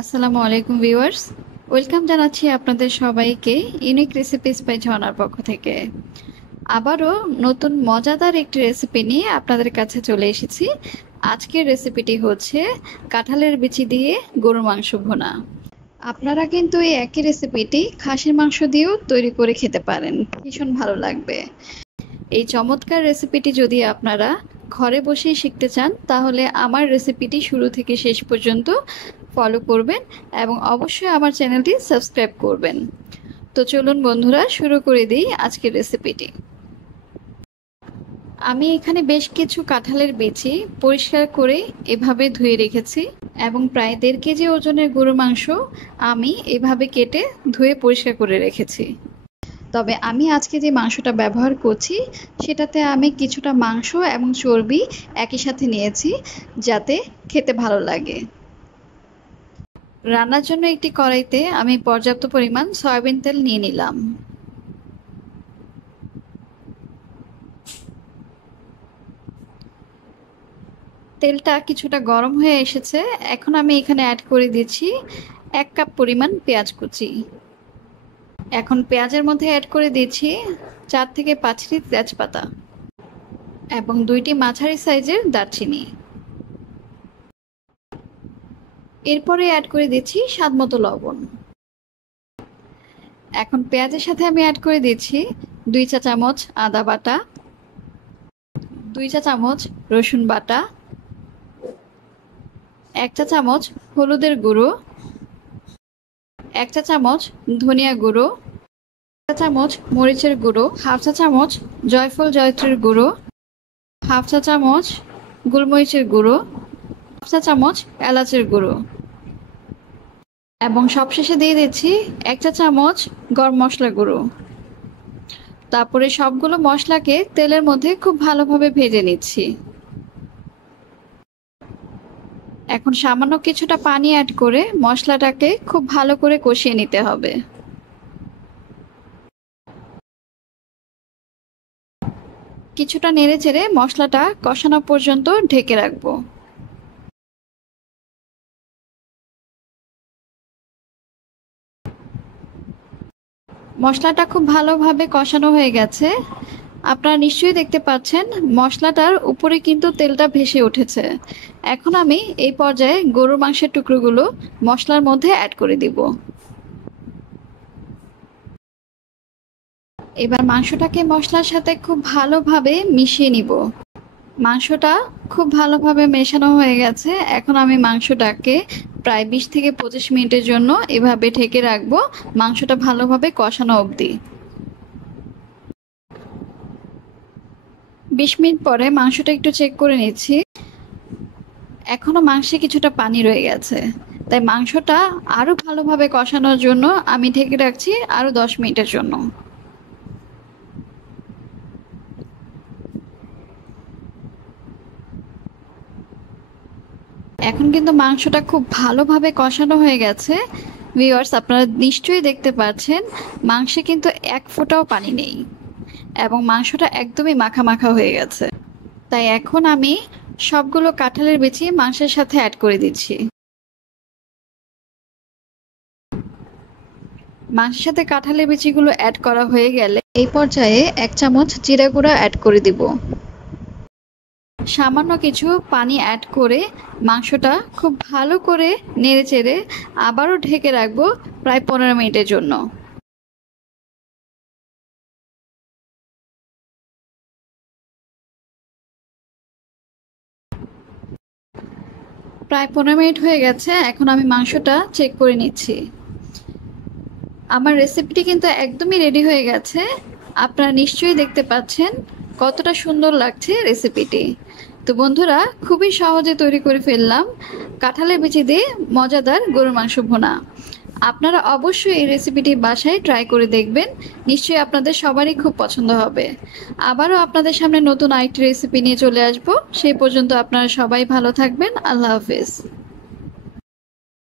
আসসালামু আলাইকুম viewers, welcome জানাচ্ছি আপনাদের সবাইকে ইউনিক রেসিপিস বাই ঝর্ণার পক্ষ থেকে। আবারও নতুন মজাদার একটি রেসিপি নিয়ে আপনাদের কাছে চলে এসেছি। আজকের রেসিপিটি হচ্ছে কাঁঠালের বিচি দিয়ে গরুর মাংস ভুনা। আপনারা কিন্তু এই একই রেসিপিটি খাসির মাংস দিয়েও তৈরি করে খেতে পারেন, ভীষণ ভালো লাগবে। এই চমৎকার রেসিপিটি যদি আপনারা ঘরে বসেই শিখতে চান তাহলে আমার রেসিপিটি শুরু থেকে শেষ পর্যন্ত ফলো করবেন এবং অবশ্যই আমার চ্যানেলটি সাবস্ক্রাইব করবেন। তো চলুন বন্ধুরা, শুরু করে দিই আজকের রেসিপিটি। আমি এখানে বেশ কিছু কাঁঠালের বিচি পরিষ্কার করে এভাবে ধুয়ে রেখেছি এবং প্রায় 1.5 কেজি ওজনের গরুর মাংস আমি এভাবে কেটে ধুয়ে পরিষ্কার করে রেখেছি। তবে আমি আজকে যে মাংসটা ব্যবহার করছি সেটাতে আমি কিছুটা মাংস এবং চর্বি একই সাথে নিয়েছি যাতে খেতে ভালো লাগে। রান্নার জন্য একটি কড়াইতে আমি পর্যাপ্ত পরিমাণ সয়াবিন তেল নিয়ে নিলাম। তেলটা কিছুটা গরম হয়ে এসেছে, এখন আমি এখানে অ্যাড করে দিচ্ছি 1 কাপ পরিমাণ পেঁয়াজ কুচি। এখন পেঁয়াজের মধ্যে অ্যাড করে দিচ্ছি 4 থেকে 5টি তেজপাতা এবং 2টি মাঝারি সাইজের দারচিনি। এরপরে অ্যাড করে দিচ্ছি স্বাদমতো লবণ। এখন পেঁয়াজের সাথে আমি অ্যাড করে দিচ্ছি 2 চা চামচ আদা বাটা, 2 চা চামচ রসুন বাটা, 1 চা চামচ হলুদের গুঁড়ো, 1 চা চামচ ধনিয়া গুঁড়ো, 1 চা চামচ মরিচের গুঁড়ো, হাফ চা চামচ জয়ফল জয়ত্রীর গুঁড়ো, হাফ চা চামচ গোলমরিচের গুঁড়ো, হাফ চা চামচ এলাচের গুঁড়ো এবং সবশেষে দিয়ে দিচ্ছি 1 চা চামচ গরম মশলা গুঁড়ো। তারপরে সবগুলো মশলাকে তেলের মধ্যে খুব ভালোভাবে ভেজে নিচ্ছি। এখন সামান্য কিছুটা পানি অ্যাড করে মশলাটাকে খুব ভালো করে কষিয়ে নিতে হবে। কিছুটা নেড়েচেড়ে মশলাটা কষানো পর্যন্ত ঢেকে রাখবো। মশলাটা খুব ভালোভাবে কষানো হয়ে গেছে। আপনারা নিশ্চয়ই দেখতে পাচ্ছেন মশলাটার উপরে কিন্তু তেলটা ভেসে উঠেছে। এখন আমি এই পর্যায়ে গরুর মাংসের টুকরোগুলো মশলার মধ্যে অ্যাড করে দিব। এবার মাংসটাকে মশলার সাথে খুব ভালোভাবে মিশিয়ে নিব। মাংসটা খুব ভালোভাবে মেশানো হয়ে গেছে। এখন আমি মাংসটাকে প্রায় 20 থেকে 25 মিনিটের জন্য এভাবে ঢেকে রাখবো, মাংসটা ভালোভাবে কষানো অবধি। 20 মিনিট পরে মাংসটা একটু চেক করে নিচ্ছি, এখনো মাংসে কিছুটা পানি রয়ে গেছে। তাই মাংসটা আরো ভালোভাবে কষানোর জন্য আমি ঢেকে রাখছি আরো 10 মিনিটের জন্য। এখন কিন্তু মাংসটা খুব ভালোভাবে কষানো হয়ে গেছে। ভিউয়ার্স, আপনারা নিশ্চয়ই দেখতে পাচ্ছেন মাংসে কিন্তু 1 ফোঁটাও পানি নেই এবং মাংসটা একদমই মাখা মাখা হয়ে গেছে। তাই এখন আমি সবগুলো কাঁঠালের বিচি মাংসের সাথে অ্যাড করে দিচ্ছি। মাংসের সাথে কাঁঠালের বিচিগুলো অ্যাড করা হয়ে গেলে এই পর্যায়ে 1 চামচ জিরা গুঁড়া অ্যাড করে দিব। সামান্য কিছু পানি অ্যাড করে মাংসটা খুব ভালো করে নেড়েচেড়ে আবারও ঢেকে রাখবো প্রায় 15 মিনিটের জন্য। প্রায় 15 মিনিট হয়ে গেছে, এখন আমি মাংসটা চেক করে নিচ্ছি। আমার রেসিপিটি কিন্তু একদমই রেডি হয়ে গেছে। আপনারা নিশ্চয়ই দেখতে পাচ্ছেন কতটা সুন্দর লাগছে রেসিপিটি। তো বন্ধুরা, খুবই সহজে তৈরি করে ফেললাম কাঁঠালের বিচি দিয়ে মজাদার গরুর মাংস ভুনা। আপনারা অবশ্যই এই রেসিপিটি বাসায় ট্রাই করে দেখবেন, নিশ্চয়ই আপনাদের সবারই খুব পছন্দ হবে। আবারও আপনাদের সামনে নতুন আরেকটি রেসিপি নিয়ে চলে আসব। সেই পর্যন্ত আপনারা সবাই ভালো থাকবেন। আল্লাহ হাফেজ।